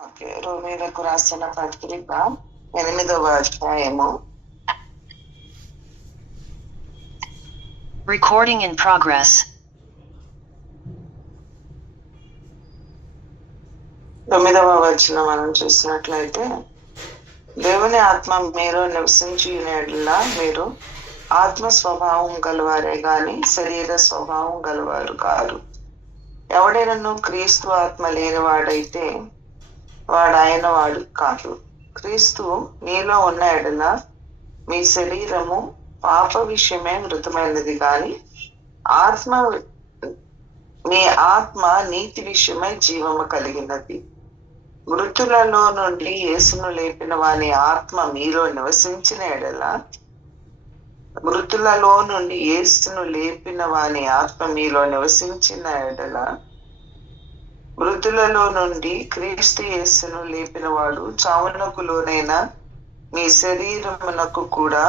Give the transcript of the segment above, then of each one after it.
Okay. రోమీయులకు రాసిన పత్రిక 8వ అధ్యాయము Recording in progress. 9వ వచనం మనం చూసినట్లయితే, దేవుని ఆత్మ మీరు నివసించినట్లా మీరు ఆత్మ స్వభావం గలవారే గాని శరీర స్వభావం గలవారు కారు. ఎవడైనను క్రీస్తు ఆత్మ లేనివాడైతే వాడు ఆయన వాడు కాదు. క్రీస్తు మీలో ఉన్న ఎడల మీ శరీరము పాప విషయమే మృతమైనది కానీ మీ ఆత్మ నీతి విషయమై జీవము కలిగినది. మృతులలో నుండి యేసును లేపిన వాని ఆత్మ మీలో నివసించిన ఎడల మృతులలో నుండి క్రీస్తు యేసును లేపిన వాడు చావునకు లోనైన మీ శరీరమునకు కూడా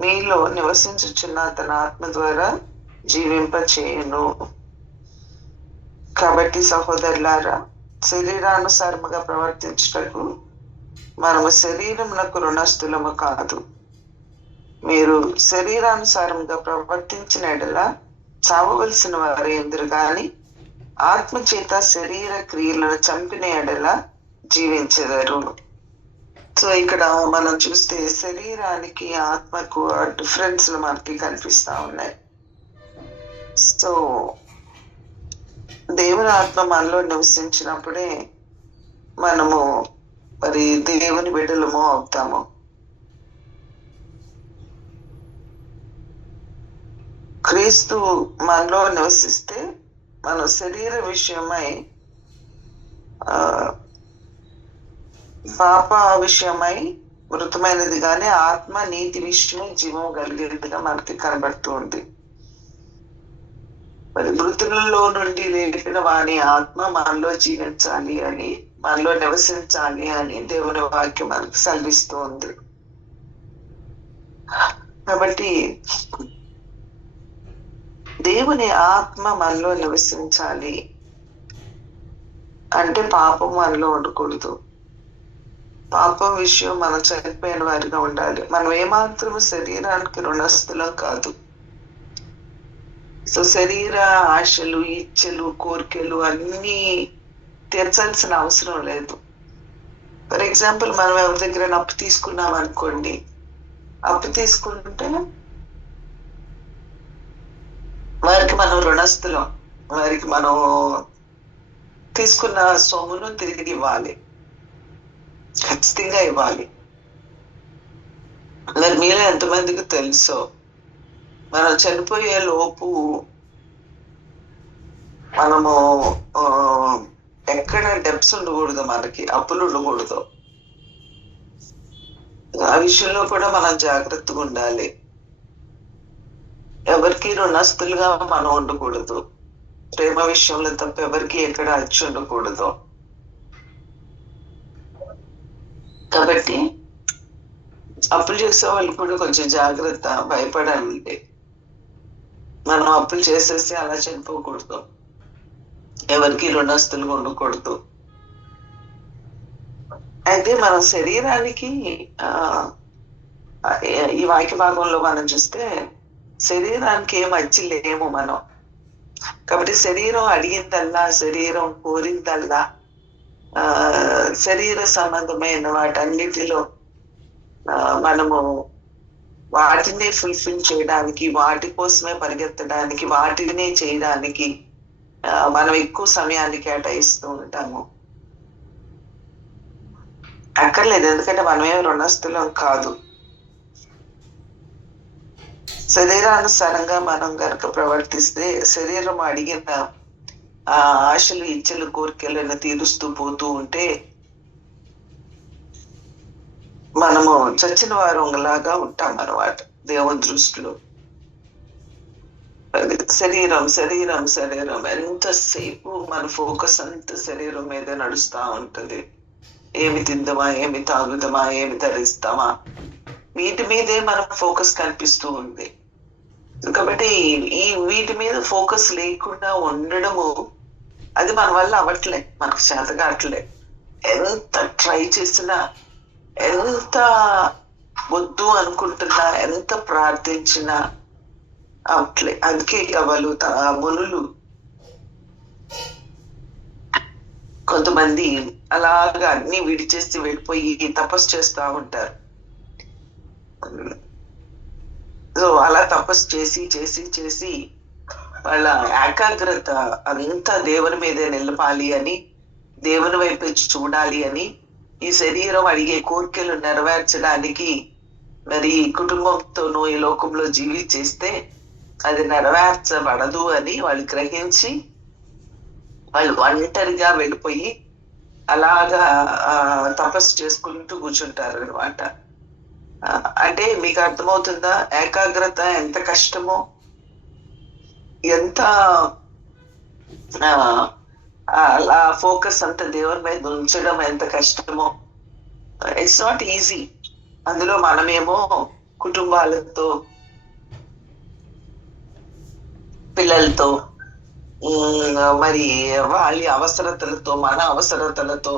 మీలో నివసించుచున్న తన ఆత్మ ద్వారా జీవింపచేయును. కాబట్టి సహోదరులారా, శరీరానుసారముగా ప్రవర్తించుటకు మనము శరీరమునకు రుణస్థులము కాదు. మీరు శరీరానుసారముగా ప్రవర్తించిన ఎడల చావవలసిన వారు ఎందురు గాని ఆత్మ చేత శరీర క్రియలను చంపిన ఎడల జీవించెదరు. సో ఇక్కడ మనం చూస్తే శరీరానికి ఆత్మకు డిఫరెన్స్ మనకి కనిపిస్తా ఉన్నాయి. సో దేవుని ఆత్మ మనలో నివసించినప్పుడే మనము మరి దేవుని బిడ్డలము అవుతాము. క్రీస్తు మనలో నివసిస్తే మన శరీర విషయమై పాప విషయమై మృతమైనది కానీ ఆత్మ నీతి విషయమై జీవం కలిగేదిగా మనకి కనబడుతూ ఉంది. మరి మృతులలో నుండి లేపిన వాని ఆత్మ మనలో జీవించాలి అని, మనలో నివసించాలి అని దేవుని వాక్యం మనకు సెలవిస్తూ ఉంది. కాబట్టి దేవుని ఆత్మ మనలో నివసించాలి అంటే పాపం మనలో ఉండకూడదు. పాపం విషయం మనం చనిపోయిన వారిగా ఉండాలి. మనం ఏమాత్రం శరీరానికి రుణస్థులం కాదు. సో శరీర ఆశలు, ఇచ్చలు, కోరికలు అన్నీ తీర్చాల్సిన అవసరం లేదు. ఫర్ ఎగ్జాంపుల్, మనం ఎవరి దగ్గర అప్పు తీసుకున్నాం అనుకోండి, అప్పు తీసుకుంటే వారికి మనం రుణస్థులం. వారికి మనం తీసుకున్న సొమ్మును తిరిగి ఇవ్వాలి, ఖచ్చితంగా ఇవ్వాలి. మరి మీలో ఎంతమందికి తెలుసో, మనం చనిపోయే లోపు మనము ఎక్కడ డెప్స్ ఉండకూడదు, మనకి అప్పులు ఉండకూడదు. ఆ విషయంలో కూడా మనం జాగ్రత్తగా ఉండాలి. ఎవరికి రుణస్థులుగా మనం ఉండకూడదు. ప్రేమ విషయంలో తప్ప ఎవరికి ఎక్కడ అచ్చి ఉండకూడదు. కాబట్టి అప్పులు చేసే వాళ్ళు కూడా కొంచెం జాగ్రత్త, భయపడాలి. మనం అప్పులు చేసేసి అలా చనిపోకూడదు, ఎవరికి రుణస్థులుగా ఉండకూడదు. అయితే మన శరీరానికి ఈ వాక్య భాగంలో మనం చూస్తే శరీరానికి ఏం అచ్చి లేము మనం. కాబట్టి శరీరం అడిగిందల్లా, శరీరం కోరిందల్లా, శరీర సంబంధమైన వాటన్నిటిలో మనము వాటిని ఫుల్ఫిల్ చేయడానికి, వాటి కోసమే పరిగెత్తడానికి, వాటినే చేయడానికి మనం ఎక్కువ సమయాన్ని కేటాయిస్తూ ఉంటాము. అక్కర్లేదు, ఎందుకంటే మనమే రుణస్థులం కాదు. శరీరానుసారంగా మనం గనక ప్రవర్తిస్తే శరీరం అడిగిన ఆశలు, ఇచ్చలు, కోరికలను తీరుస్తూ పోతూ ఉంటే మనము చచ్చిన వారంలాగా ఉంటాం అన్నమాట దేవుని దృష్టిలో. శరీరం శరీరం శరీరం ఎంతసేపు మన ఫోకస్ అంతా శరీరం మీద నడుస్తూ ఉంటది. ఏమి తిందామా, ఏమి తాగుదామా, ఏమి ధరిస్తామా, వీటి మీదే మన ఫోకస్ కనిపిస్తూ ఉంది. కాబట్టి వీటి మీద ఫోకస్ లేకుండా ఉండడము అది మన వల్ల అవ్వట్లే, మనకు చేత కావట్లే. ఎంత ట్రై చేసినా, ఎంత వద్దు అనుకుంటున్నా, ఎంత ప్రార్థించినా అట్లే. అందుకే వాళ్ళు మునులు కొంతమంది అలాగా అన్ని విడిచేసి వెళ్ళిపోయి తపస్సు చేస్తూ ఉంటారు. సో అలా తపస్సు చేసి చేసి చేసి వాళ్ళ ఏకాగ్రత అంతా దేవుని మీదే నిలపాలి అని, దేవుని వైపు చూడాలి అని, ఈ శరీరం అడిగే కోరికలు నెరవేర్చడానికి మరి కుటుంబంతోనూ ఈ లోకంలో జీవించేస్తే అది నెరవేర్చబడదు అని వాళ్ళు గ్రహించి వాళ్ళు ఒంటరిగా వెళ్ళిపోయి అలాగా తపస్సు చేసుకుంటూ కూర్చుంటారు అనమాట. అంటే మీకు అర్థమవుతుందా ఏకాగ్రత ఎంత కష్టమో, ఎంత అలా ఫోకస్ అంతా దేవుని మీద ఉంచడం ఎంత కష్టమో. It's not easy. అందులో మనమేమో కుటుంబాలతో, పిల్లలతో, మరి వాళ్ళ అవసరతలతో, మన అవసరతలతో,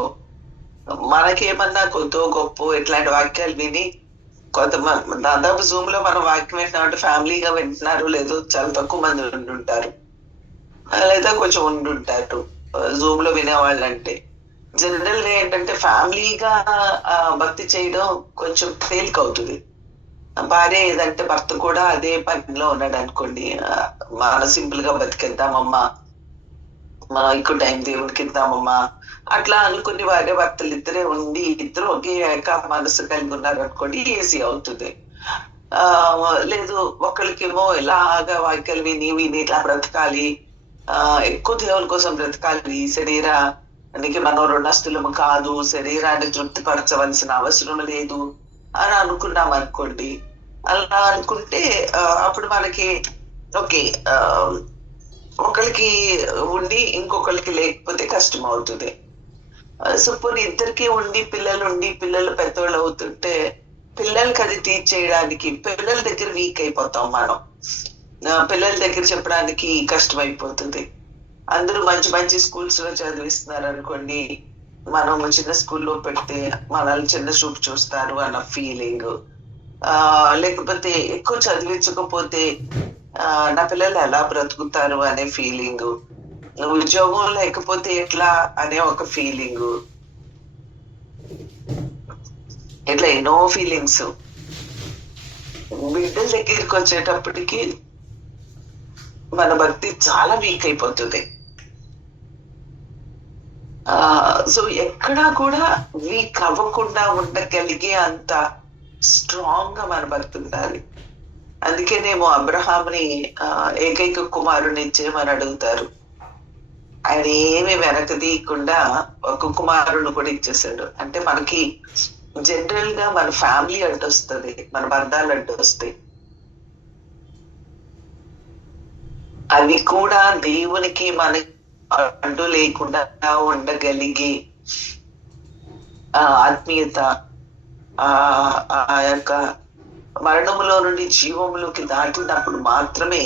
మనకేమన్నా కొద్దో గొప్ప ఇట్లాంటి వాక్యాలు విని కొంతమంది దాదాపు జూమ్ లో మనం వాక్యం వింటున్నామంటే ఫ్యామిలీగా వింటున్నారు, లేదో చాలా తక్కువ మంది ఉండుంటారు, లేదా కొంచెం ఉండుంటారు జూమ్ లో వినేవాళ్ళు. అంటే జనరల్ గా ఏంటంటే ఫ్యామిలీగా భక్తి చేయడం కొంచెం తేలిక అవుతుంది. భార్య ఏదంటే భర్త కూడా అదే పనిలో ఉన్నాడు అనుకోండి, మన సింపుల్ గా బతికేద్దామమ్మా, మనం ఎక్కువ టైం దేవుడికి ఇద్దామమ్మా అట్లా అనుకుని భార్య భర్తలు ఇద్దరే ఉండి ఇద్దరు ఒకే మనసు కలిగి ఉన్నారు అనుకోండి, ఈజీ అవుతుంది. లేదు ఒకరికేమో ఇలాగా వాక్యాలు విని విని ఇట్లా బ్రతకాలి, ఎక్కువ దేవుని కోసం బ్రతకాలి, శరీరానికి మనం రుణస్తులము కాదు, శరీరాన్ని తృప్తిపరచవలసిన అవసరం లేదు అని అనుకున్నాం అనుకోండి. అలా అనుకుంటే అప్పుడు మనకి ఓకే, ఒకరికి ఉండి ఇంకొకరికి లేకపోతే కష్టం అవుతుంది. సపోజ్ ఇద్దరికి ఉండి పిల్లలు పెద్దవాళ్ళు అవుతుంటే పిల్లలకి అది తీర్చేయడానికి పిల్లల దగ్గర వీక్ అయిపోతాం మనం. పిల్లల దగ్గర చెప్పడానికి కష్టం అయిపోతుంది. అందరూ మంచి మంచి స్కూల్స్ లో చదివిస్తున్నారు అనుకోండి, మనం చిన్న స్కూల్లో పెడితే మనల్ని చిన్న చూపు చూస్తారు అన్న ఫీలింగ్, లేకపోతే ఎక్కువ చదివించకపోతే నా పిల్లలు ఎలా బ్రతుకుతారు అనే ఫీలింగ్, ఉద్యోగం లేకపోతే ఎట్లా అనే ఒక ఫీలింగ్, ఇట్లా ఎన్నో ఫీలింగ్స్. బిడ్డల దగ్గరికి వచ్చేటప్పటికి మన భక్తి చాలా వీక్ అయిపోతుంది. సో ఎక్కడా కూడా వీక్ అవ్వకుండా ఉండగలిగే అంత స్ట్రాంగ్ గా మన భక్తి ఉండాలి. అందుకేనేమో అబ్రహాంని ఏకైక కుమారుని ఇచ్చేయమని అడుగుతారు. ఆయన ఏమి వెనక తీయకుండా ఒక కుమారుని కూడా ఇచ్చేసాడు. అంటే మనకి జనరల్ గా మన ఫ్యామిలీ అడ్డు వస్తుంది, మన బంధాలు అడ్డు వస్తాయి. అవి కూడా దేవునికి మనకి అడ్డు లేకుండా ఉండగలిగి ఆత్మీయత, ఆ యొక్క మరణములో నుండి జీవములోకి దాటినప్పుడు మాత్రమే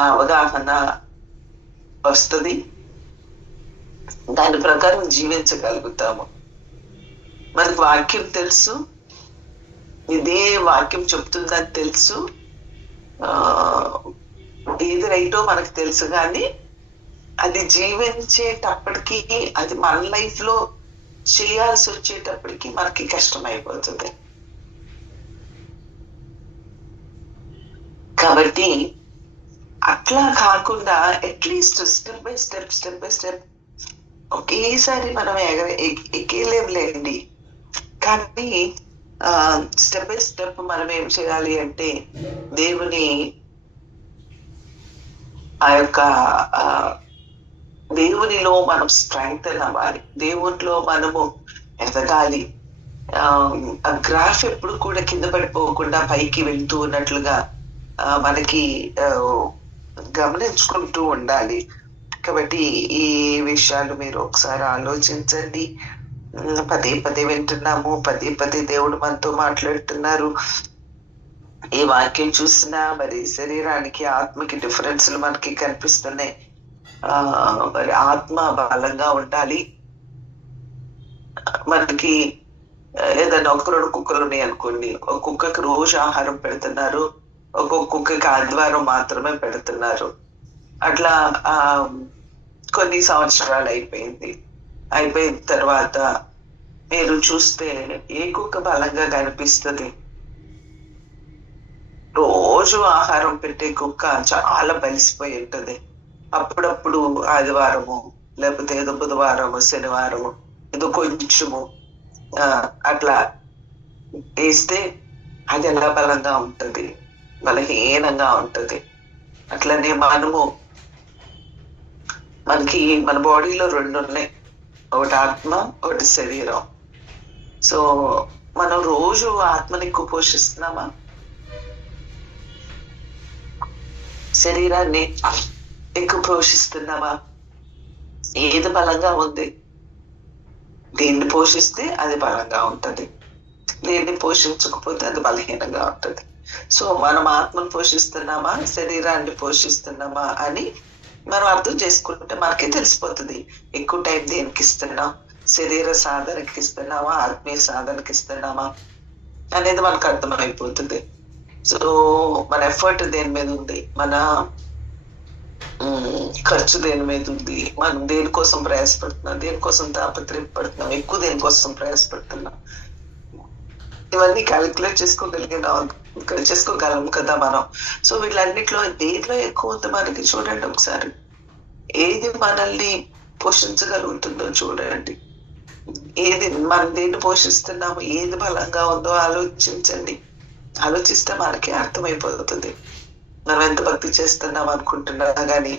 ఆ అవగాహన వస్తుంది. దాని ప్రకారం జీవించగలుగుతాము. మనకు వాక్యం తెలుసు, ఇదే వాక్యం చెప్తుందని తెలుసు, ఏది రైటో మనకు తెలుసు, కానీ అది జీవించేటప్పటికి, అది మన లైఫ్ లో చేయాల్సి వచ్చేటప్పటికి మనకి కష్టం అయిపోతుంది. కాబట్టి అట్లా కాకుండా అట్లీస్ట్ స్టెప్ బై స్టెప్ ఒకేసారి మనం ఎక్కేలేండి, కానీ స్టెప్ బై స్టెప్ మనం ఏం చేయాలి అంటే దేవుని ఆ యొక్క దేవునిలో మనం స్ట్రెంగ్త్ అవ్వాలి, దేవునిలో మనము ఎదగాలి. ఆ గ్రాఫ్ ఎప్పుడు కూడా కింద పడిపోకుండా పైకి వెళ్తూ ఉన్నట్లుగా మనకి గమనించుకుంటూ ఉండాలి. కాబట్టి ఈ విషయాలు మీరు ఒకసారి ఆలోచించండి. పదే పదే వింటున్నాము, పదే పదే దేవుడు మనతో మాట్లాడుతున్నారు. ఈ వాక్యం చూసినా మరి శరీరానికి ఆత్మకి డిఫరెన్స్లు మనకి కనిపిస్తున్నాయి. మరి ఆత్మ బలంగా ఉండాలి, మనకి ఏదైనా ఒక 2 కుక్కలు ఉన్నాయి అనుకోండి, ఒక కుక్కకి రోజు ఆహారం పెడుతున్నారు, ఒక్కొక్క కుక్కకి ఆదివారం మాత్రమే పెడుతున్నారు. అట్లా కొన్ని సంవత్సరాలు అయిపోయిన తర్వాత మీరు చూస్తే ఏ కుక్క బలంగా కనిపిస్తుంది? రోజు ఆహారం పెట్టే కుక్క చాలా బలిసిపోయి ఉంటది. అప్పుడప్పుడు ఆదివారము, లేకపోతే ఏదో బుధవారము, శనివారము ఏదో కొంచెము అట్లా వేస్తే అది ఎలా బలంగా ఉంటది? బలహీనంగా ఉంటది. అట్లనే మనకి మన బాడీలో 2 ఉన్నాయి, ఒకటి ఆత్మ, ఒకటి శరీరం. సో మనం రోజు ఆత్మని ఎక్కువ పోషిస్తున్నామా, శరీరాన్ని ఎక్కువ పోషిస్తున్నామా? ఏది బలంగా ఉంది? దేన్ని పోషిస్తే అది బలంగా ఉంటది, దేన్ని పోషించకపోతే అది బలహీనంగా ఉంటది. సో మనం ఆత్మను పోషిస్తున్నామా, శరీరాన్ని పోషిస్తున్నామా అని మనం అర్థం చేసుకుంటే మనకి తెలిసిపోతుంది. ఎక్కువ టైం దేనికి ఇస్తున్నాం, శరీర సాధనకి ఇస్తున్నామా, ఆత్మీయ సాధనకి ఇస్తున్నామా అనేది మనకు అర్థమైపోతుంది. సో మన ఎఫర్ట్ దేని మీద ఉంది, మన ఖర్చు దేని మీద ఉంది, మనం దేనికోసం ప్రయాసపడుతున్నాం, దేనికోసం తాపత్రయపడుతున్నాం, ఎక్కువ దేనికోసం ప్రయాసపడుతున్నాం, ఇవన్నీ క్యాలిక్యులేట్ చేసుకోగలం కదా మనం. సో వీళ్ళన్నిట్లో దేంట్లో ఎక్కువ ఉంది మనకి చూడండి ఒకసారి. ఏది మనల్ని పోషించగలుగుతుందో చూడండి, ఏది మనం దేన్ని పోషిస్తున్నాము, ఏది బలంగా ఉందో ఆలోచించండి. ఆలోచిస్తే మనకే అర్థమైపోతుంది. మనం ఎంత భక్తి చేస్తున్నాం అనుకుంటున్నా కానీ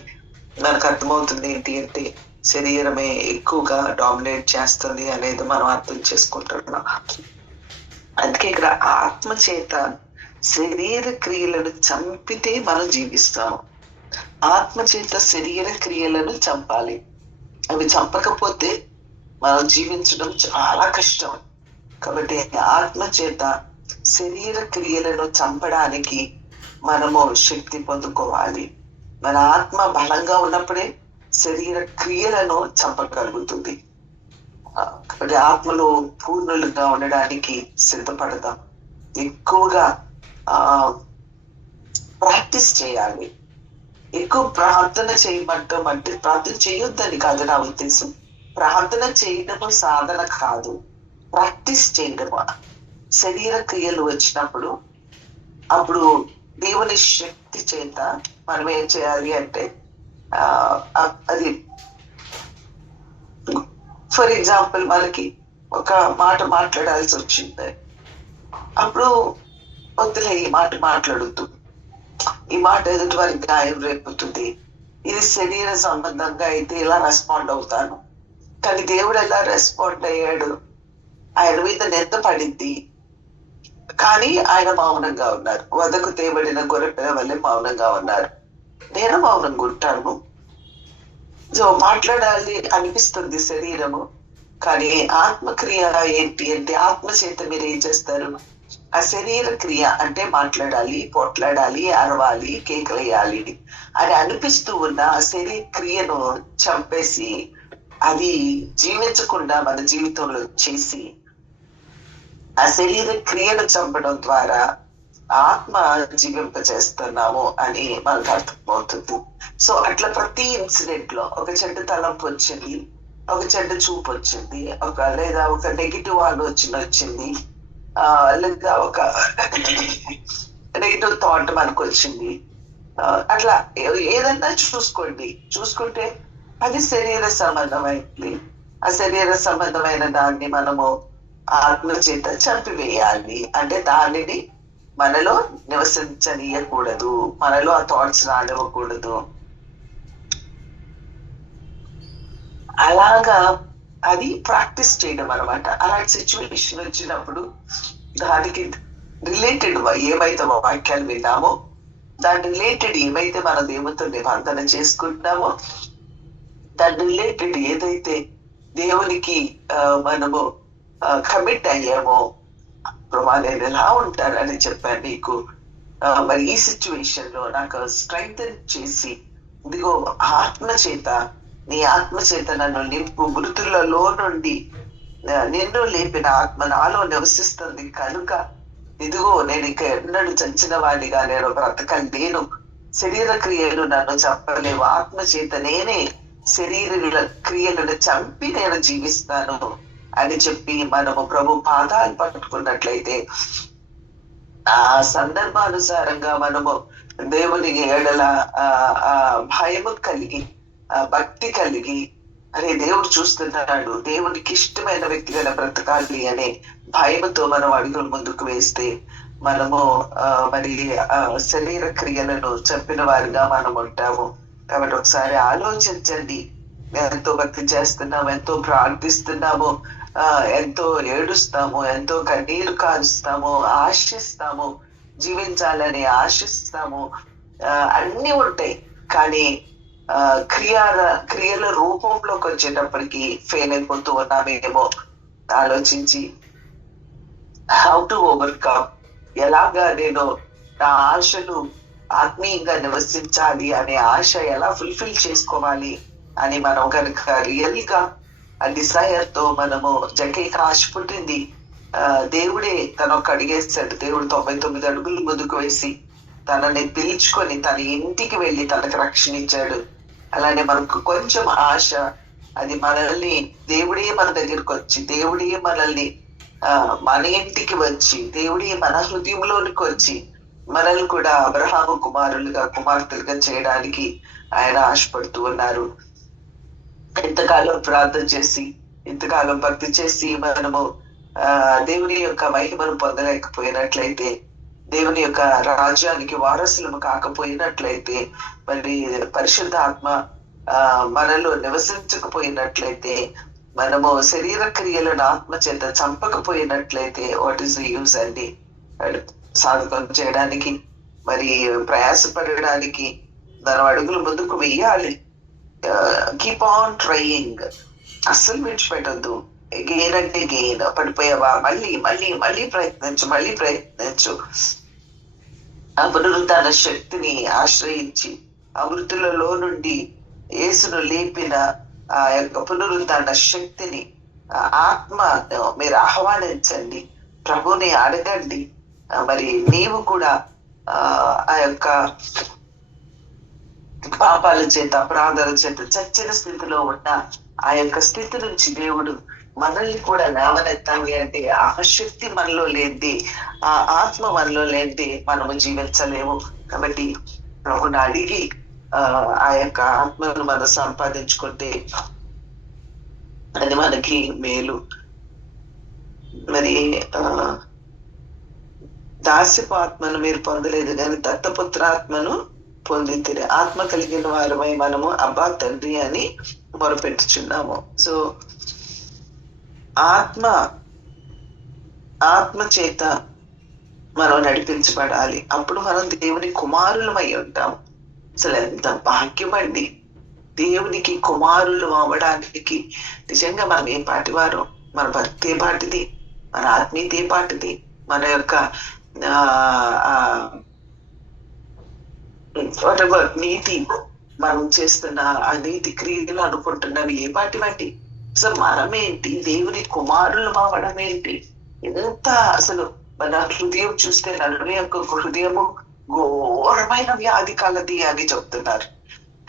మనకు అర్థమవుతుంది ఏంటి అంటే శరీరమే ఎక్కువగా డామినేట్ చేస్తుంది అనేది మనం అర్థం చేసుకుంటున్నాం. అందుకే ఇక్కడ ఆత్మ చేత శరీర క్రియలను చంపితే మనం జీవిస్తాము. ఆత్మ చేత శరీర క్రియలను చంపాలి. అవి చంపకపోతే మనం జీవించడం చాలా కష్టం. కాబట్టి ఆత్మ చేత శరీర క్రియలను చంపడానికి మనము శక్తి పొందుకోవాలి. మన ఆత్మ బలంగా ఉన్నప్పుడే శరీర క్రియలను చంపగలుగుతుంది. కాబట్టి ఆత్మలో పూర్ణులుగా ఉండడానికి సిద్ధపడదాం. ఎక్కువగా ప్రాక్టీస్ చేయాలి. ఎక్కువ ప్రార్థన చేయమంటాం అంటే ప్రార్థన చేయొద్దని కాదు నా ఉద్దేశం. ప్రార్థన చేయడము సాధన కాదు, ప్రాక్టీస్ చేయడము. శరీర క్రియలు వచ్చినప్పుడు అప్పుడు దేవుని శక్తి చేత మనం ఏం చేయాలి అంటే అది ఫర్ ఎగ్జాంపుల్ మనకి ఒక మాట మాట్లాడాల్సి వచ్చింది, అప్పుడు వద్దులే ఈ మాట మాట్లాడొద్దు, ఈ మాట ఎదుటి వారికి గాయం రేపుతుంది, ఇది శరీర సంబంధంగా అయితే ఇలా రెస్పాండ్ అవుతాను. కానీ దేవుడు ఎలా రెస్పాండ్ అయ్యాడు? ఆయన మీద నింద పడింది కానీ ఆయన మౌనంగా ఉన్నారు. వదకు తేబడిన గొర్రెపిల్ల వల్లే మౌనంగా ఉన్నారు. నేను మౌనంగా ఉంటాను. సో మాట్లాడాలి అనిపిస్తుంది శరీరము, కానీ ఆత్మక్రియ ఏంటి అంటే ఆత్మ చేత మీరు ఏం చేస్తారు? ఆ శరీర క్రియ అంటే మాట్లాడాలి, పోట్లాడాలి, అరవాలి, కేకలేయాలి అని అనిపిస్తూ ఉన్న ఆ శరీర క్రియను చంపేసి అది జీవించకుండా మన జీవితంలో చేసి ఆ శరీర క్రియను చంపడం ద్వారా ఆత్మ జీవింపజేస్తున్నాము అని మనకు అర్థమవుతుంది. సో అట్లా ప్రతి ఇన్సిడెంట్ లో ఒక చెడ్డ తలంపు వచ్చింది, ఒక చెడ్డ చూపు వచ్చింది, లేదా ఒక నెగిటివ్ ఆలోచన వచ్చింది, లేదా ఒక నెగిటివ్ థాట్ మనకు వచ్చింది, అట్లా ఏదన్నా చూసుకుంటే అది శరీర సంబంధమైంది. ఆ శరీర సంబంధమైన దాన్ని మనము ఆత్మ చేత చంపివేయాలి. అంటే దానిని మనలో నివసించనీయకూడదు, మనలో ఆ థాట్స్ రానివ్వకూడదు. అలాగా అది ప్రాక్టీస్ చేయడం అనమాట. అలాంటి సిచ్యువేషన్ వచ్చినప్పుడు దానికి రిలేటెడ్ ఏమైతే వాక్యాలు విన్నామో దాని రిలేటెడ్ ఏమైతే మన దేవునితో నిబంధన చేసుకుంటున్నామో దాని రిలేటెడ్ ఏదైతే దేవునికి మనము కమిట్ అయ్యామో, నేను ఎలా ఉంటానని చెప్పాను నీకు, మరి ఈ సిచ్యువేషన్ లో నాకు స్ట్రెంగ్త్ చేసి ఇదిగో నీ ఆత్మ చేత నన్ను నింపు, మృతులలో నుండి నిన్ను లేపిన ఆత్మ నాలో నివసిస్తుంది కనుక ఇదిగో నేను ఇక ఎన్నడూ చచ్చిన వాడిగా నేను బ్రతకలేను. శరీర క్రియలు నన్ను చంపలేవు, ఆత్మ చేత నేనే శరీర క్రియలను చంపి నేను జీవిస్తాను అని చెప్పి మనము ప్రభు పాదాలు పట్టుకున్నట్లయితే ఆ సందర్భానుసారంగా మనము దేవుని ఏడల ఆ భయము కలిగి భక్తి కలిగి, అరే దేవుడు చూస్తున్నాడు, దేవునికి ఇష్టమైన వ్యక్తిగా బ్రతకాలి అనే భయముతో మనం అడుగులు ముందుకు వేస్తే మనము మరి శరీర క్రియలను చంపిన వారిగా మనం ఉంటాము. కాబట్టి ఒకసారి ఆలోచించండి, ఎంతో భక్తి చేస్తున్నాము, ఎంతో ప్రార్థిస్తున్నాము, ఎంతో ఏడుస్తాము, ఎంతో కన్నీరు కాలుస్తాము, ఆశిస్తాము, జీవించాలని ఆశిస్తాము, అన్ని ఉంటాయి. కానీ క్రియల రూపంలోకి వచ్చేటప్పటికి ఫెయిల్ అయిపోతూ ఉన్నామేమో ఆలోచించి హౌ టు ఓవర్కమ్, ఎలాగా నేను నా ఆశలు ఆత్మీయంగా నివసించాలి అనే ఆశ ఎలా ఫుల్ఫిల్ చేసుకోవాలి అని మనం కనుక రియల్ గా ఆ డిజైర్ తో మనము జక్కయ్యకి ఆశ పుట్టింది. దేవుడే తనొక్క అడిగేస్తాడు. దేవుడు 99 అడుగులు ముందుకు వేసి తనని పిలుచుకొని తన ఇంటికి వెళ్ళి తనకు రక్షణ ఇచ్చాడు. అలానే మనకు కొంచెం ఆశ, అది మనల్ని దేవుడే మన దగ్గరికి వచ్చి, దేవుడే మనల్ని మన ఇంటికి వచ్చి, దేవుడే మన హృదయంలోనికి వచ్చి మనల్ని కూడా అబ్రహాము కుమారులుగా కుమార్తెలుగా చేయడానికి ఆయన ఆశపడుతూ ఉన్నారు. ఇంతకాలం ప్రార్థన చేసి, ఇంతకాలం భక్తి చేసి మనము దేవుని యొక్క మహిమను పొందలేకపోయినట్లయితే, దేవుని యొక్క రాజ్యానికి వారసులము కాకపోయినట్లయితే, మరి పరిశుద్ధ ఆత్మ మనలో నివసించకపోయినట్లయితే, మనము శరీర క్రియలను ఆత్మ చేత చంపకపోయినట్లయితే వాట్ ఈస్ ద యూజ్ అండి? సాధకం చేయడానికి, మరి ప్రయాసపడడానికి మనం అడుగులు ముందుకు వెయ్యాలి. కీప్ ఆన్ ట్రయింగ్, అస్సలు విడిచిపెట్టద్దు. గెయిన్ అంటే గెయిన్, పడిపోయావా మళ్ళీ మళ్ళీ మళ్ళీ ప్రయత్నించు. ఆ పునరుద్ధాన శక్తిని ఆశ్రయించి, ఆ మృతులలో నుండి యేసును లేపిన ఆ యొక్క పునరుద్ధాన శక్తిని, ఆత్మ మీరు ఆహ్వానించండి, ప్రభుని అడగండి. మరి నీవు కూడా ఆ యొక్క పాపాల చేత అపరాధాల చేత చచ్చిన స్థితిలో ఉన్న ఆ యొక్క స్థితి నుంచి దేవుడు మనల్ని కూడా లేవనెత్తాలి అంటే ఆ శక్తి మనలో లేనిది, ఆ ఆత్మ మనలో లేనిది మనము జీవించలేము. కాబట్టి ప్రభుని అడిగి ఆ యొక్క ఆత్మను మనం సంపాదించుకుంటే అది మనకి మేలు. మరి దాస్యపు ఆత్మను మీరు పొందలేదు కానీ దత్తపుత్రాత్మను పొందితిరి, ఆత్మ కలిగిన వారమై మనము అబ్బా తండ్రి అని మొరపెట్టుచున్నాము. సో ఆత్మ చేత మనం నడిపించబడాలి, అప్పుడు మనం దేవుని కుమారులమై ఉంటాము. అసలు ఎంత భాగ్యం అండి దేవునికి కుమారులు అవ్వడానికి. నిజంగా మనం ఏ పాటి వారు, మన భక్తి ఏ పాటిది, మన ఆత్మీయత ఏ పాటిది, మన యొక్క నీతి, మనం చేస్తున్న ఆ నీతి క్రియలు అనుకుంటున్నవి ఏ పాటి వంటి, అసలు మనమేంటి, దేవుని కుమారులు అవ్వడం ఏంటి, ఎంత అసలు మన హృదయం చూస్తే నలుగురి యొక్క హృదయము ఘోరమైన వ్యాధి కలది అని చెప్తున్నారు.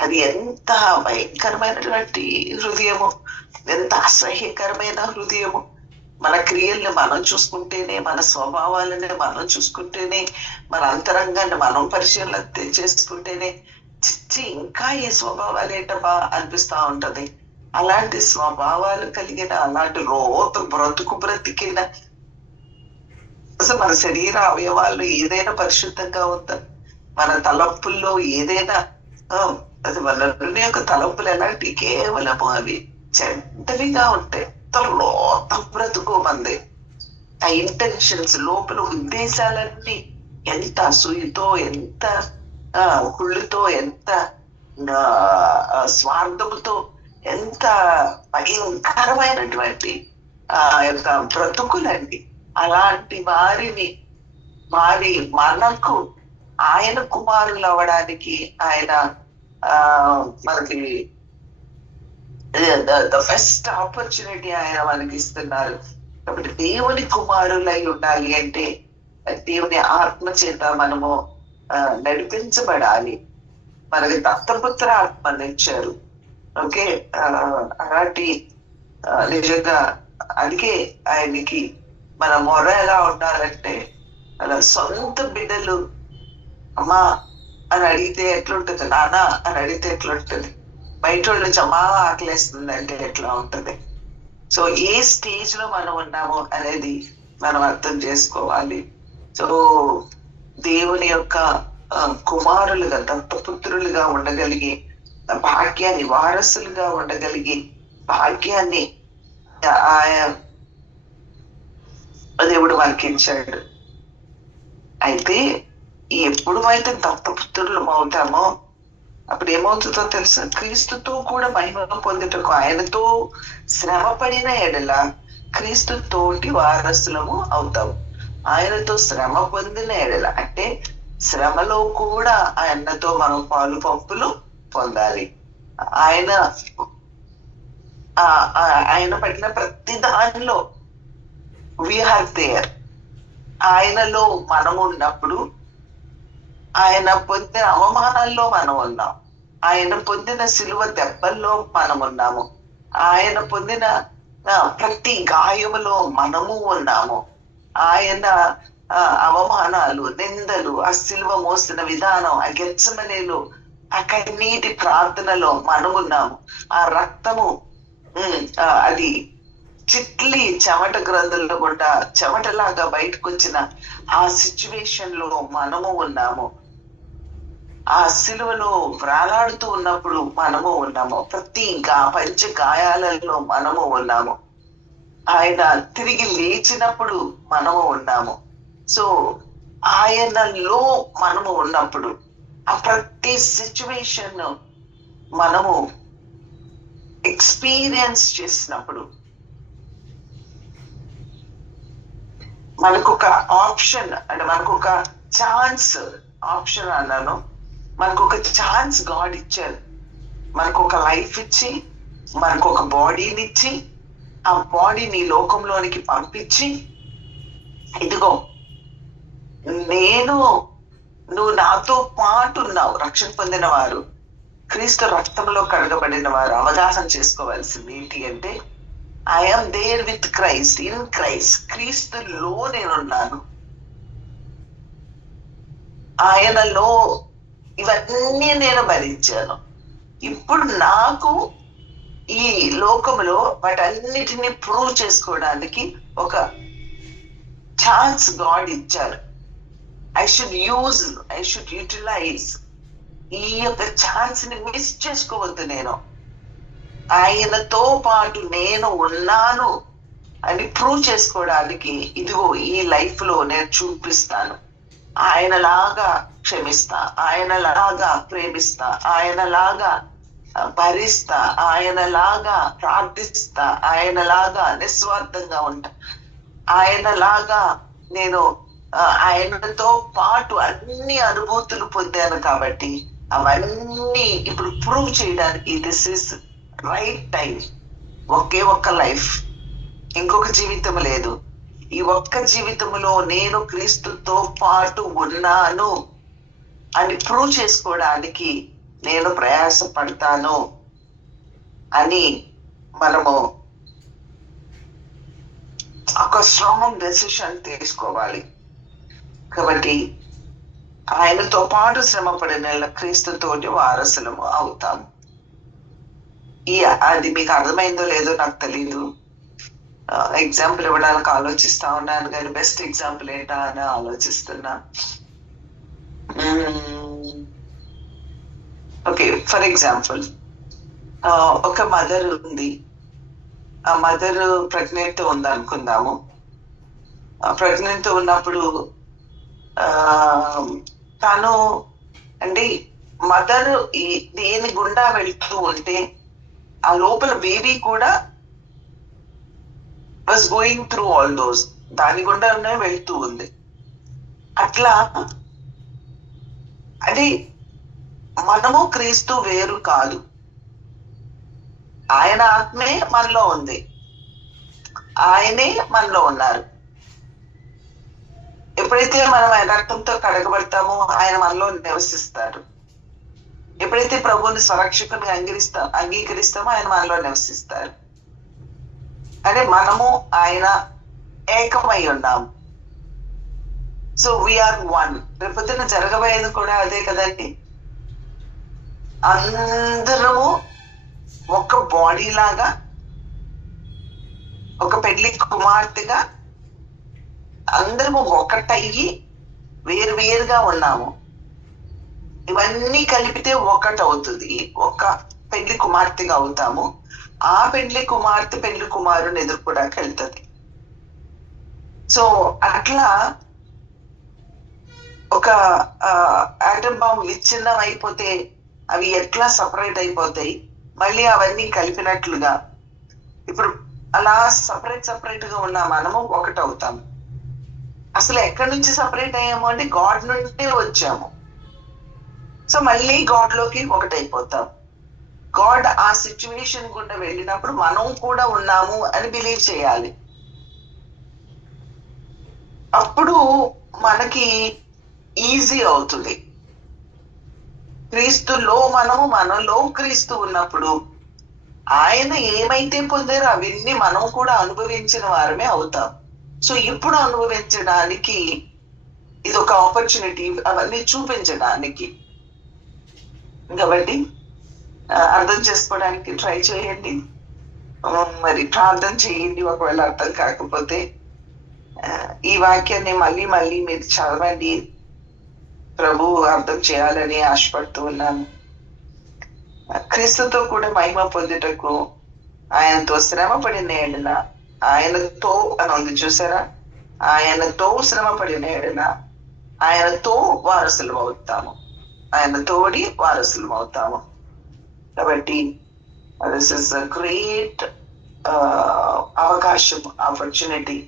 అది ఎంత భయంకరమైనటువంటి హృదయము, ఎంత అసహ్యకరమైన హృదయము. మన క్రియల్ని మనం చూసుకుంటేనే, మన స్వభావాలని మనం చూసుకుంటేనే, మన అంతరంగాన్ని మనం పరిశీలన చేసుకుంటేనే చిచ్చి ఇంకా ఏ స్వభావాలు ఏంటబ్బా అనిపిస్తా ఉంటది. అలాంటి స్వభావాలు కలిగిన, అలాంటి బ్రతికిన అసలు మన శరీర అవయవాల్లో ఏదైనా పరిశుద్ధంగా ఉందా? మన తలంపుల్లో ఏదైనా అది మన యొక్క తలంపులు ఎలాంటి కేవలము అవి చెడ్డవిగా ఉంటాయి. లోత బ్రతుకు మంది, ఆ ఇంటెన్షన్స్, లోపల ఉద్దేశాలన్నీ ఎంత అసూయతో, ఎంత కుళ్ళుతో, ఎంత స్వార్థముతో, ఎంత భయంకరమైనటువంటి ఆ యొక్క బ్రతుకులండి. అలాంటి వారి మనకు ఆయన కుమారులు అవ్వడానికి ఆయన మనకి ద ఫస్ట్ ఆపర్చునిటీ ఆయన మనకి ఇస్తున్నారు. కాబట్టి దేవుని కుమారులై ఉండాలి అంటే దేవుని ఆత్మ చేత మనము నడిపించబడాలి. మనకి దత్తపుత్ర ఆత్మని ఇచ్చారు. ఓకే, అలాంటి నిజంగా అందుకే ఆయనకి మన మొర ఎలా ఉండాలంటే, అలా సొంత బిడ్డలు అమ్మా అని అడిగితే ఎట్లుంటుంది, నానా అని అడిగితే ఎట్లుంటుంది, బయట వాళ్ళు చమా ఆకలేస్తుంది అంటే ఎట్లా ఉంటది. సో ఏ స్టేజ్ లో మనం ఉన్నాము అనేది మనం అర్థం చేసుకోవాలి. సో దేవుని యొక్క కుమారులుగా దత్తపుత్రులుగా ఉండగలిగి, భాగ్యాన్ని వారసులుగా ఉండగలిగి, భాగ్యాన్ని దేవుడు మనకి ఇచ్చాడు. అయితే ఎప్పుడు అయితే దత్తపుత్రులు అవుతామో అప్పుడు ఏమవుతుందో తెలుసా, క్రీస్తుతో కూడా మహిమ పొందుటకు ఆయనతో శ్రమ పడిన ఎడల క్రీస్తు తోటి వారసులము అవుతాము. ఆయనతో శ్రమ పొందిన ఎడల అంటే శ్రమలో కూడా ఆయనతో మనం పాలు పంపులు పొందాలి. ఆయన పడిన ప్రతి దానిలో వీఆర్ దేర్. ఆయనలో మనం ఉన్నప్పుడు ఆయన పొందిన అవమానాల్లో మనం ఉన్నాం, ఆయన పొందిన సిలువ దెబ్బల్లో మనం ఉన్నాము, ఆయన పొందిన ప్రతి గాయములో మనము ఉన్నాము. ఆయన అవమానాలు, నిందలు, ఆ సిలువ మోసిన విధానం, ఆ గెత్సెమనేలో ఆ కన్నీటి ప్రార్థనలో మనమున్నాము. ఆ రక్తము అది చిట్లి చెమట గ్రంథుల్లో కూడా చెమటలాగా బయటకు వచ్చిన ఆ సిచ్యువేషన్ లో మనము ఉన్నాము. ఆ సిలువలో వ్రాలాడుతూ ఉన్నప్పుడు మనము ఉన్నాము. ప్రతి పంచ గాయాలలో మనము ఉన్నాము. ఆయన తిరిగి లేచినప్పుడు మనము ఉన్నాము. సో ఆయనలో మనము ఉన్నప్పుడు ఆ ప్రతి సిచ్యువేషన్ మనము ఎక్స్పీరియన్స్ చేసినప్పుడు మనకు ఒక ఆప్షన్, అంటే మనకు ఒక ఛాన్స్, ఆప్షన్ అన్నాను, మనకు ఒక ఛాన్స్ గాడ్ ఇచ్చారు. మనకు ఒక లైఫ్ ఇచ్చి, మనకు ఒక బాడీని ఇచ్చి, ఆ బాడీని లోకంలోనికి పంపించి, ఇదిగో నువ్వు నాతో పాటు ఉన్నావు. రక్షణ పొందిన వారు, క్రీస్తు రక్తంలో కడగబడిన వారు అవగాహన చేసుకోవాల్సింది ఏంటి అంటే, I'm there with Christ, in Christ, క్రీస్తులో నేనున్నాను. ఆయనలో ఇవన్నీ నేను భరించాను. ఇప్పుడు నాకు ఈ లోకంలో వాటన్నిటిని ప్రూవ్ చేసుకోవడానికి ఒక ఛాన్స్ గాడ్ ఇచ్చారు. I should utilize. ఈ యొక్క ఛాన్స్ ని మిస్ చేసుకోవద్దు. నేను ఆయనతో పాటు నేను ఉన్నాను అని ప్రూవ్ చేసుకోవడానికి ఇదిగో ఈ లైఫ్ లో నేను చూపిస్తాను. ఆయనలాగా క్షమిస్తా, ఆయనలాగా ప్రేమిస్తా, ఆయనలాగా భరిస్తా, ఆయనలాగా ప్రార్థిస్తా, ఆయనలాగా నిస్వార్థంగా ఉంటా, ఆయనలాగా నేను ఆయనతో పాటు అన్ని అనుభూతులు పొందాను. కాబట్టి అవన్నీ ఇప్పుడు ప్రూవ్ చేయడానికి దిస్ ఇస్ రైట్ టైం. ఒకే ఒక్క లైఫ్, ఇంకొక జీవితం లేదు. ఈ ఒక్క జీవితంలో నేను క్రీస్తుతో పాటు ఉన్నాను అని ప్రూవ్ చేసుకోవడానికి నేను ప్రయాసపడతాను అని మనము ఒక స్ట్రాంగ్ డెసిషన్ తీసుకోవాలి. కాబట్టి ఆయనతో పాటు శ్రమ పడిన క్రీస్తుతోటి వారసులము అవుతాము. అది మీకు అర్థమైందో లేదో నాకు తెలీదు. ఎగ్జాంపుల్ ఇవ్వడానికి ఆలోచిస్తా ఉన్నాను, కానీ బెస్ట్ ఎగ్జాంపుల్ ఏంటా అని ఆలోచిస్తున్నా. ఓకే, ఫర్ ఎగ్జాంపుల్ ఒక మదర్ ఉంది. ఆ మదర్ ప్రెగ్నెంట్ ఉంది అనుకుందాము. ప్రెగ్నెంట్ ఉన్నప్పుడు తను అంటే మదర్ దేని గుండా వెళ్తూ ఉంటే ఆ లోపల బేబీ కూడా was going through all those, దాని గుండానే వెళ్తూ ఉంది. అట్లా అంటే మనము క్రీస్తు వేరు కాదు. ఆయన ఆత్మే మనలో ఉంది, ఆయనే మనలో ఉన్నారు. ఎప్పుడైతే మనం ఆయన రక్తంతో కడగబడతామో ఆయన మనలో నివసిస్తారు. ఎప్పుడైతే ప్రభువుని స్వరక్షకుని అంగీకరిస్తామో ఆయన మనలో నివసిస్తారు. అంటే మనము ఆయన ఏకమై ఉన్నాము. So we are one. రేపొద్దున జరగబోయేది కూడా అదే కదండి. అందరము ఒక బాడీ లాగా, ఒక పెళ్లి కుమార్తెగా అందరము ఒకటయ్యి వేరువేరుగా ఉన్నాము. ఇవన్నీ కలిపితే ఒకటవుతుంది, ఒక పెళ్లి కుమార్తెగా అవుతాము. ఆ పెళ్లి కుమార్తె పెళ్లి కుమారుని ఎదుర్కోడానికి వెళ్తుంది. సో అట్లా ఒక ఆటమ్ బాంబ్ విచ్ఛిన్నం అయిపోతే అవి ఎట్లా సపరేట్ అయిపోతాయి, మళ్ళీ అవన్నీ కలిపినట్లుగా ఇప్పుడు అలా సపరేట్ గా ఉన్న మనము ఒకటవుతాము. అసలు ఎక్కడి నుంచి సపరేట్ అయ్యాము అంటే గాడ్ నుండే వచ్చాము. సో మళ్ళీ గాడ్ లోకి ఒకటైపోతాం. గాడ్ ఆ సిచ్యువేషన్ గుండా వెళ్ళినప్పుడు మనం కూడా ఉన్నాము అని బిలీవ్ చేయాలి. అప్పుడు మనకి ఈజీ అవుతుంది. క్రీస్తులో మనము, మనలో క్రీస్తు ఉన్నప్పుడు ఆయన ఏమైతే పొందారో అవన్నీ మనం కూడా అనుభవించిన వారమే అవుతాం. సో ఇప్పుడు అనుభవించడానికి ఇది ఒక ఆపర్చునిటీ, అవన్నీ చూపించడానికి. కాబట్టి అర్థం చేసుకోవడానికి ట్రై చేయండి, మరి ప్రార్థన చేయండి. ఒకవేళ అర్థం కాకపోతే ఈ వాక్యాన్ని మళ్ళీ మళ్ళీ మీరు చదవండి. ప్రభు అర్థం చేయాలని ఆశపడుతూ ఉన్నాను. క్రీస్తుతో కూడా మహిమ పొందుటకు ఆయనతో శ్రమ పడిన ఎడల, ఆయనతో అని ఉంది చూసారా, ఆయనతో శ్రమ పడిన ఎడల ఆయనతో వారసులు అవుతాము, ఆయన తోడి వారసులు అవుతాము. కాబట్టి దిస్ ఇస్ అ గ్రేట్ అవకాశం, ఆపర్చునిటీ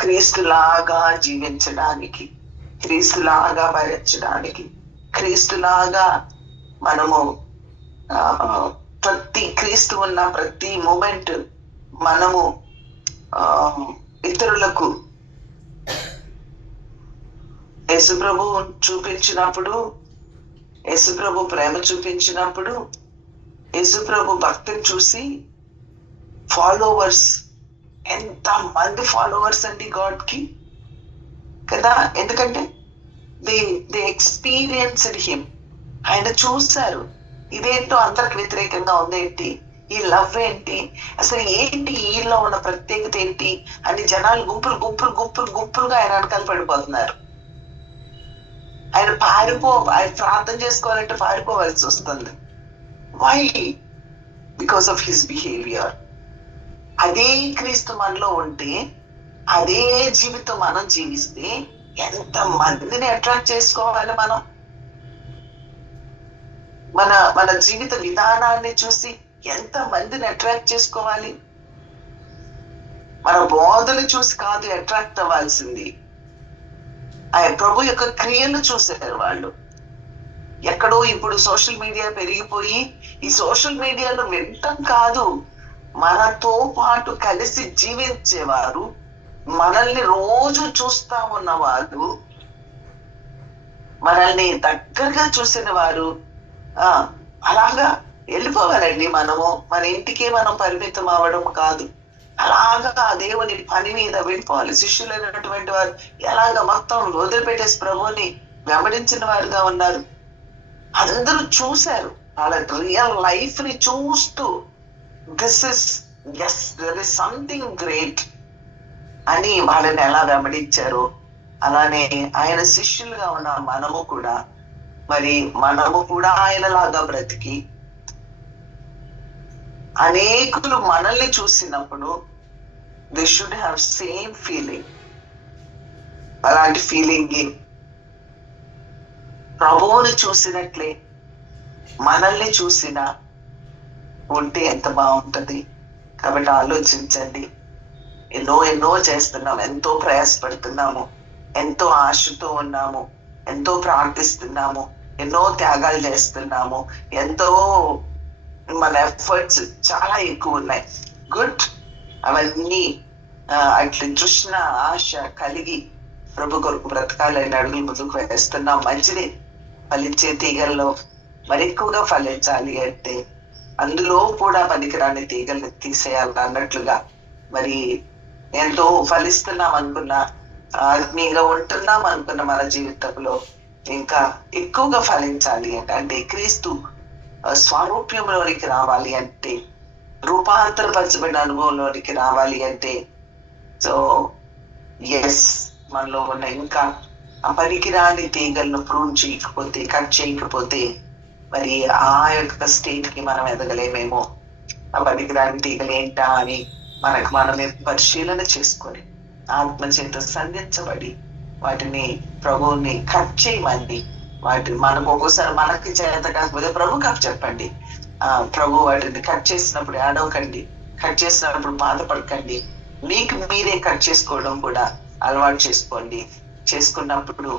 క్రీస్తులాగా జీవించడానికి, క్రీస్తులాగా భరించడానికి, క్రీస్తులాగా మనము ప్రతి క్రీస్తు ఉన్న ప్రతి మూమెంట్ మనము ఇతరులకు యేసుప్రభు చూపించినప్పుడు, యేసుప్రభు ప్రేమ చూపించినప్పుడు, యేసుప్రభు భక్తిని చూసి ఫాలోవర్స్, ఎంత మంది ఫాలోవర్స్ అండి గాడ్ కి కదా. ఎందుకంటే దే ఎక్స్పీరియన్స్డ్ హిమ్. ఆయన చూశారు, ఇదేంటో అందరికి వ్యతిరేకంగా ఉందేంటి, ఈ లవ్ ఏంటి, అసలు ఏంటి, ఈలో ఉన్న ప్రత్యేకత ఏంటి అని జనాలు గుంపులుగా ఆయన వెనకాల పడిపోతున్నారు. ఆయన ఆయన ప్రార్థన చేసుకోవాలంటే పారిపోవాల్సి వస్తుంది. Why? Because of his behaviour. అదే క్రీస్తు మనలో ఉంటే, అదే జీవితం మనం జీవిస్తే ఎంత మందిని అట్రాక్ట్ చేసుకోవాలి మనం. మన జీవిత విధానాన్ని చూసి ఎంత మందిని అట్రాక్ట్ చేసుకోవాలి. మన బోధలు చూసి కాదు అట్రాక్ట్ అవ్వాల్సింది, ఆయన ప్రభు యొక్క క్రియలు చూసారు వాళ్ళు. ఎక్కడో ఇప్పుడు సోషల్ మీడియా పెరిగిపోయి ఈ సోషల్ మీడియాలో వినటం కాదు, మనతో పాటు కలిసి జీవించేవారు, మనల్ని రోజు చూస్తా ఉన్నవారు, మనల్ని దగ్గరగా చూసిన వారు అలాగా వెళ్ళిపోవాలండి. మనము మన ఇంటికే మనం పరిమితం అవ్వడం కాదు, అలాగా దేవుని పని మీద వెళ్ళిపోవాలి. శిష్యులైనటువంటి వారు ఎలాగ మొత్తం వదిలిపెట్టేసి ప్రభుని వెంబడించిన వారుగా ఉన్నారు. అందరూ చూశారు, వాళ్ళ రియల్ లైఫ్ ని చూస్తూ there is something great అని వాళ్ళని ఎలా వెంబడించారు. అలానే ఆయన శిష్యులుగా ఉన్న మనము కూడా ఆయనలాగా బ్రతికి అనేకులు మనల్ని చూసినప్పుడు they should have same feeling. అలాంటి ఫీలింగ్ ప్రభువుని చూసినట్లే మనల్ని చూసిన ఉంటే ఎంత బాగుంటది. కాబట్టి ఆలోచించండి. ఎన్నో చేస్తున్నాము, ఎంతో ప్రయాసపడుతున్నాము, ఎంతో ఆశతో ఉన్నాము, ఎంతో ప్రార్థిస్తున్నాము, ఎన్నో త్యాగాలు చేస్తున్నాము, ఎంతో మన ఎఫర్ట్స్ చాలా ఎక్కువ ఉన్నాయి. గుడ్. అవన్నీ అట్లా తృష్ణ ఆశ కలిగి ప్రభు కొరకు బ్రతకాలని అడుగులు ముందుకు వేస్తున్నాం. మంచిది. ఫలించే తీగల్లో మరి ఎక్కువగా ఫలించాలి అంటే అందులో కూడా పనికిరాని తీగల్ని తీసేయాలి అన్నట్లుగా, మరి ఎంతో ఫలిస్తున్నాం అనుకున్న, ఆత్మీయంగా ఉంటున్నాం అనుకున్న మన జీవితంలో ఇంకా ఎక్కువగా ఫలించాలి అంటే క్రీస్తు స్వరూప్యంలోనికి రావాలి అంటే, రూపాంతరపరచబడిన అనుభవంలోనికి రావాలి అంటే, సో ఎస్, మనలో ఉన్న ఇంకా ఆ పనికిరాని తీగలను ప్రూవ్ చేయకపోతే, కట్ చేయకపోతే మరి ఆ యొక్క స్టేట్ కి మనం ఎదగలేమేమో. ఆ పనికిరాని తీగలు ఏంటా అని మనకు మనమే పరిశీలన చేసుకొని ఆత్మచేత సంధించబడి వాటిని ప్రభువుని కట్ చేయమండి. వాటిని మనకు ఒక్కోసారి మనకి చేత కాకపోతే ప్రభుకి చెప్పండి. ప్రభు వాటిని కట్ చేసినప్పుడు ఏడవకండి, కట్ చేసినప్పుడు బాధపడకండి. మీకు మీరే కట్ చేసుకోవడం కూడా అలవాటు చేసుకోండి. చేసుకున్నప్పుడు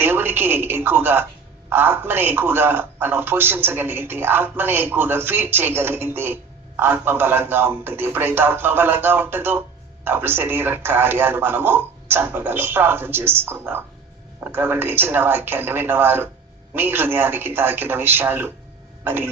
దేవునికి ఎక్కువగా, ఆత్మని ఎక్కువగా మనం పోషించగలిగితే, ఆత్మని ఎక్కువగా ఫీడ్ చేయగలిగితే ఆత్మ బలంగా ఉంటుంది. ఎప్పుడైతే ఆత్మ బలంగా ఉంటుందో అప్పుడు శరీర కార్యాలు మనము చంపగలం. ప్రార్థన చేసుకుందాం. కాబట్టి చిన్న వాక్యాన్ని విన్నవారు మీ హృదయానికి తాకిన విషయాలు మరి